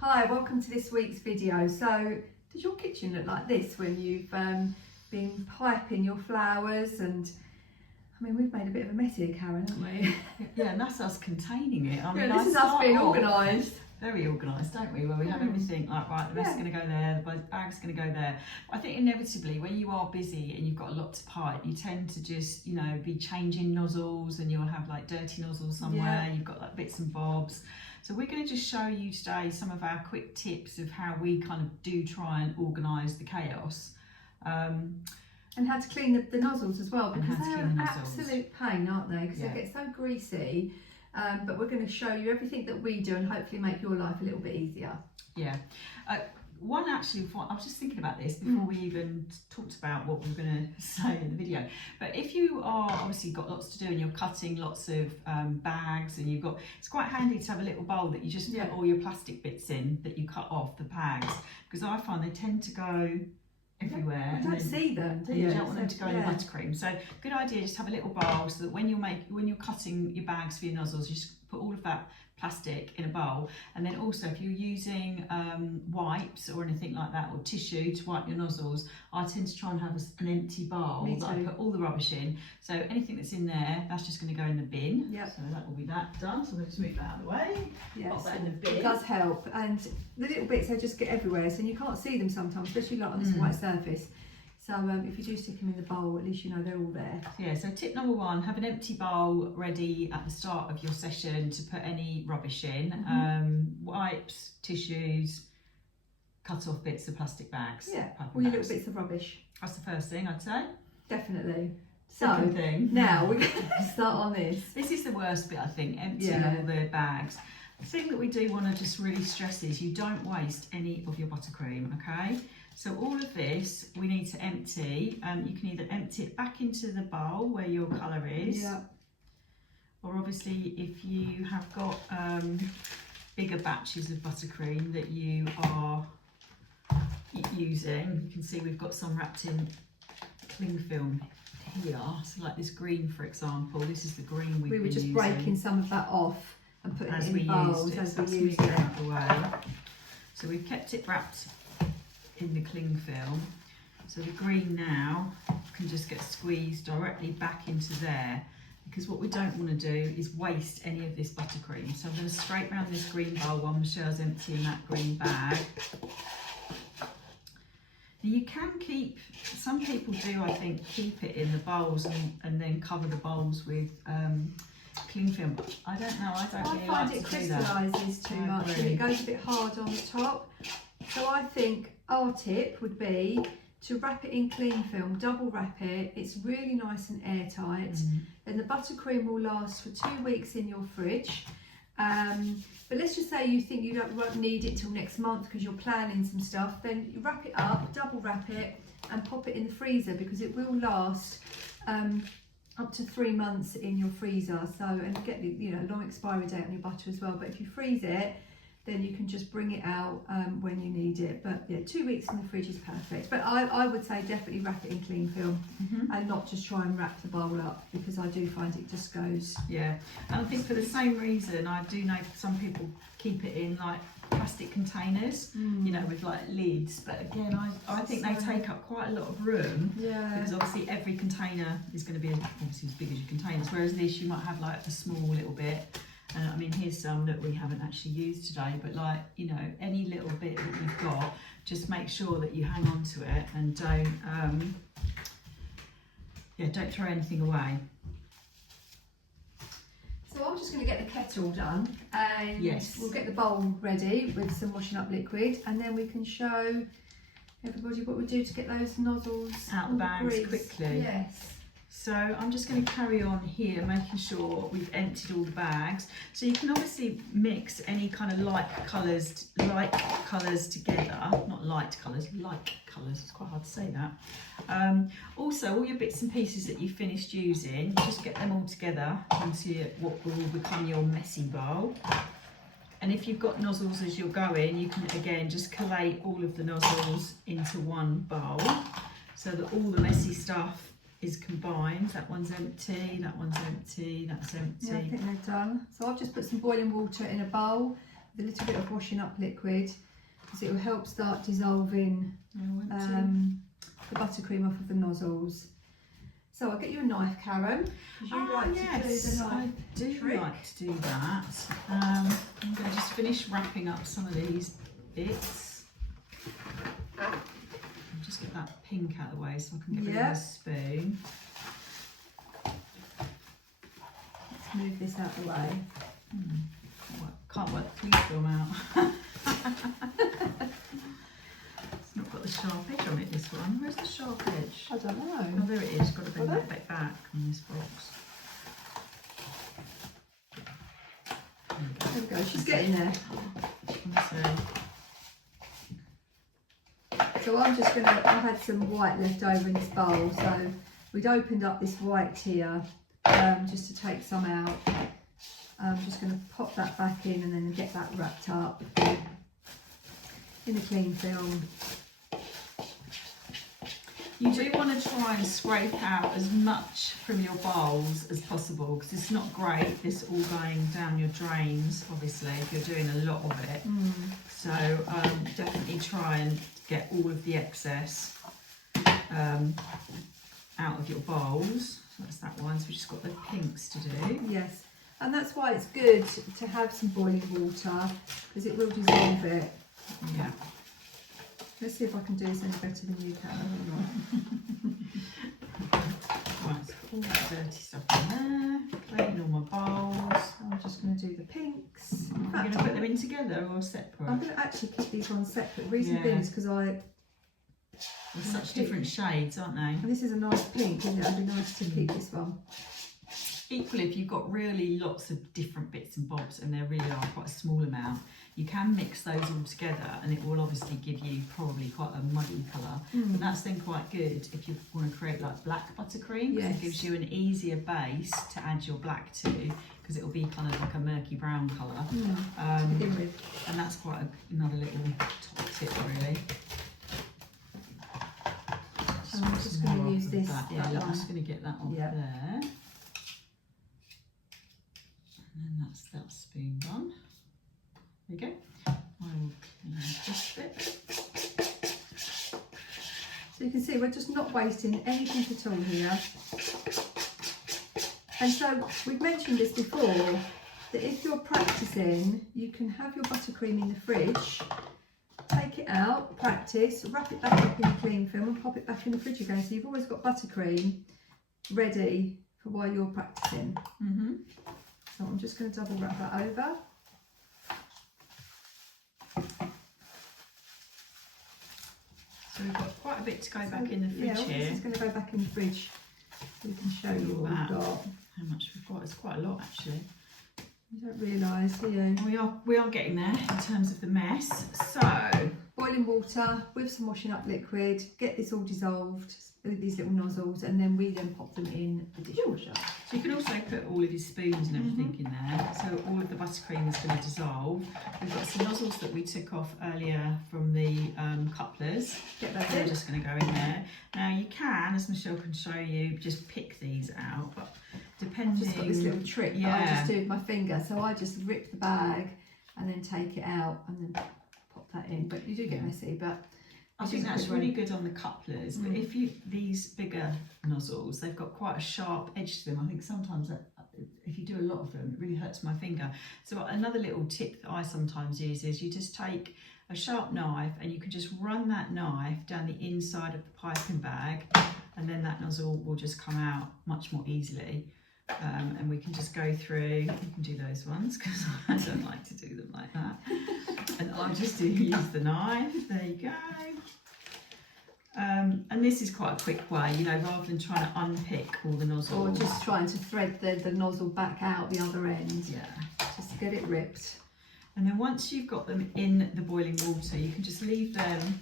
Hi, welcome to this week's video. So, does your kitchen look like this when you've been piping your flowers? And I mean, we've made a bit of a mess here, Karen, haven't we? Yeah, and that's us containing it. I mean, this is us being organised. Very organised, don't we? Where we have everything like, right, the rest is going to go there, the bag's going to go there. I think inevitably, when you are busy and you've got a lot to pipe, you tend to just, you know, be changing nozzles, and you'll have like dirty nozzles somewhere. You've got like bits and bobs. So we're going to just show you today some of our quick tips of how we kind of do try and organise the chaos. And how to clean the nozzles as well, because they're an nozzles. Absolute pain, aren't they? Because they get so greasy. But we're going to show you everything that we do and hopefully make your life a little bit easier. Yeah. One actually, I was just thinking about this before we even talked about what we were going to say in the video. But if you are obviously got lots to do and you're cutting lots of bags, and you've got, it's quite handy to have a little bowl that you just put all your plastic bits in that you cut off the bags, because I find they tend to go everywhere. You don't see them, do you? You don't want them to go in the buttercream. So good idea, just have a little bowl so that when you're cutting your bags for your nozzles, you just put all of that plastic in a bowl. And then also, if you're using wipes or anything like that, or tissue to wipe your nozzles, I tend to try and have an empty bowl that I put all the rubbish in. So anything that's in there, that's just going to go in the bin. So that will be that done. So I'm going to just move that out of the way. Pop that in the bin. It does help, and the little bits, they just get everywhere, so you can't see them sometimes, especially like on this white surface. So if you do stick them in the bowl, at least you know they're all there. Yeah, so tip number one, have an empty bowl ready at the start of your session to put any rubbish in. Wipes, tissues, cut off bits of plastic bags. Yeah, all your little bits of rubbish. That's the first thing I'd say. Definitely. Second thing. Now we're going to start on this. This is the worst bit, I think, emptying all the bags. The thing that we do want to just really stress is you don't waste any of your buttercream, okay? So all of this we need to empty. You can either empty it back into the bowl where your colour is, or obviously if you have got bigger batches of buttercream that you are using, you can see we've got some wrapped in cling film here. So like this green, for example, this is the green we've been using. We were just breaking some of that off and putting it in bowls as we used it. Out the way. So we've kept it wrapped in the cling film, so the green now can just get squeezed directly back into there, because what we don't want to do is waste any of this buttercream. So I'm going to scrape around this green bowl while Michelle's emptying that green bag. Now you can keep, some people do, I think, keep it in the bowls and then cover the bowls with cling film, but I don't know, I don't really like to do that. I find it crystallises too much and it goes a bit hard on the top. So I think our tip would be to wrap it in cling film, double wrap it. It's really nice and airtight. And the buttercream will last for 2 weeks in your fridge. But let's just say you think you won't need it till next month because you're planning some stuff. Then you wrap it up, double wrap it, and pop it in the freezer, because it will last up to 3 months in your freezer. So, and get the long expiry date on your butter as well. But if you freeze it, then you can just bring it out when you need it. But yeah, 2 weeks in the fridge is perfect. But I would say definitely wrap it in cling film and not just try and wrap the bowl up, because I do find it just goes. Yeah, and I think for the same reason, I do know some people keep it in like plastic containers, you know, with like lids. But again, I think they take up quite a lot of room, because obviously every container is going to be obviously as big as your containers, whereas this you might have like a small little bit. I mean, here's some that we haven't actually used today, but like, you know, any little bit that you've got, just make sure that you hang on to it and don't throw anything away. So I'm just going to get the kettle done, and we'll get the bowl ready with some washing up liquid, and then we can show everybody what we do to get those nozzles out the bags quickly. Yes. So I'm just going to carry on here, making sure we've emptied all the bags. So you can obviously mix any kind of like colours together. Not light colours, like colours. It's quite hard to say that. Also, all your bits and pieces that you finished using, just get them all together into what will become your messy bowl. And if you've got nozzles as you're going, you can again just collate all of the nozzles into one bowl, so that all the messy stuff is combined. That one's empty, that one's empty, that's empty. Yeah, I think they're done. So I've just put some boiling water in a bowl. the little bit of washing up liquid, because it will help start dissolving the buttercream off of the nozzles. So I'll get you a knife, Karen. Yes, I do like to do that. I'm going to just finish wrapping up some of these bits. I'll just get that pink out of the way so I can get rid of the spoon. Let's move this out of the way. Can't work the clean film out. It's not got the sharp edge on it, this one. Where's the sharp edge? I don't know. Oh, there it is. Got to bring that bit back on this box. There we go. She's getting there. So I'm just going to, I've had some white left over in this bowl, so we'd opened up this white here just to take some out. I'm just going to pop that back in and then get that wrapped up in a clean film. You do want to try and scrape out as much from your bowls as possible, because it's not great this all going down your drains, obviously, if you're doing a lot of it. So definitely try and get all of the excess out of your bowls. So that's that one. So we've just got the pinks to do. Yes, and that's why it's good to have some boiling water, because it will dissolve it. Yeah. Let's see if I can do this any better than you can. Right, so all that dirty stuff in there. Clean all my bowls. I'm just going to do the pinks. Are you going to put them in together or separate? I'm going to actually keep these ones separate. The reason being is because they're such different shades, aren't they? And this is a nice pink, isn't it? It'd be nice to keep this one. Equally, if you've got really lots of different bits and bobs and there really are quite a small amount, you can mix those all together and it will obviously give you probably quite a muddy colour. But that's then quite good if you want to create like black buttercream, because it gives you an easier base to add your black to, because it will be kind of like a murky brown colour. And that's quite another little top tip, really. And I'm just going to use this. I'm just going to get that off there. And then that's that spoon done. There you go. I will clean this bit. So you can see we're just not wasting anything at all here. And so we've mentioned this before, that if you're practicing, you can have your buttercream in the fridge, take it out, practice, wrap it back up in cling film and pop it back in the fridge again. So you've always got buttercream ready for while you're practicing. So I'm just going to double wrap that over. So we've got quite a bit to go back in the fridge here. This is going to go back in the fridge. We can show you what we've got. How much we've got? It's quite a lot, actually. You don't realise, do you? We are getting there in terms of the mess. So boiling water with some washing up liquid. Get this all dissolved with these little nozzles, and then we then pop them in the dishwasher. So you can also put all of your spoons and everything in there. So all of the buttercream is going to dissolve. We've got some nozzles that we took off earlier from the couplers. Get that They're in. just going to go in there. Now you can, as Michelle can show you, just pick these out, but depending. I've just got this little trick that I just do with my finger. So I just rip the bag and then take it out and then pop that in. But you do get messy, but I think that's really good on the couplers, but if you, these bigger nozzles, they've got quite a sharp edge to them. I think sometimes if you do a lot of them, it really hurts my finger. So another little tip that I sometimes use is you just take a sharp knife and you can just run that knife down the inside of the piping bag, and then that nozzle will just come out much more easily. And we can just go through, you can do those ones because I don't like to do them like that. And I'll just use the knife, there you go. And this is quite a quick way, you know, rather than trying to unpick all the nozzles. Or just trying to thread the nozzle back out the other end. Yeah. Just to get it ripped. And then once you've got them in the boiling water, you can just leave them,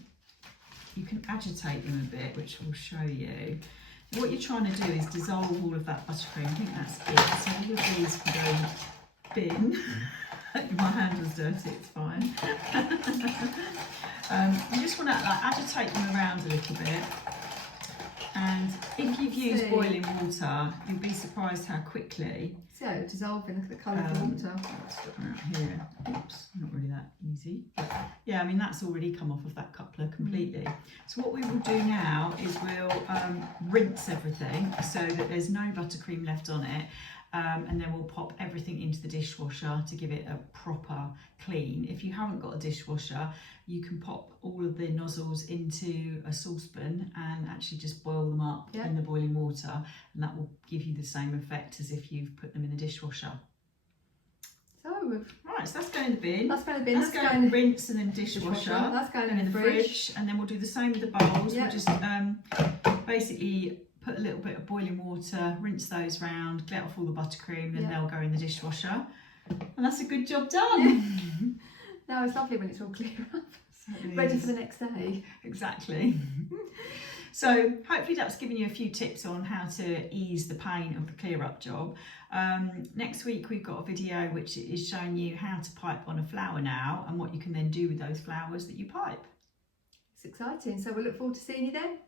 you can agitate them a bit, which we'll show you. What you're trying to do is dissolve all of that buttercream. I think that's it. So all of these can go in bin. My hand was dirty, it's fine. You just want to like agitate them around a little bit. And if you've used boiling water, you'll be surprised how quickly. See how it's dissolving, look at the colour of the water. Let's put them out here. Oops, not really that easy. But yeah, I mean, that's already come off of that coupler completely. So what we will do now is we'll rinse everything so that there's no buttercream left on it. And then we'll pop everything into the dishwasher to give it a proper clean. If you haven't got a dishwasher, you can pop all of the nozzles into a saucepan and actually just boil them up in the boiling water, and that will give you the same effect as if you've put them in the dishwasher. So right, so that's going in the bin. That's going in the bin. That's going in rinse and then dishwasher. That's going in the fridge. And then we'll do the same with the bowls. We'll just basically put a little bit of boiling water, rinse those round, get off all the buttercream, then they'll go in the dishwasher. And that's a good job done. No, it's lovely when it's all clear up. Ready for the next day. Exactly. So hopefully that's given you a few tips on how to ease the pain of the clear up job. Next week we've got a video which is showing you how to pipe on a flower now and what you can then do with those flowers that you pipe. It's exciting, so we'll look forward to seeing you then.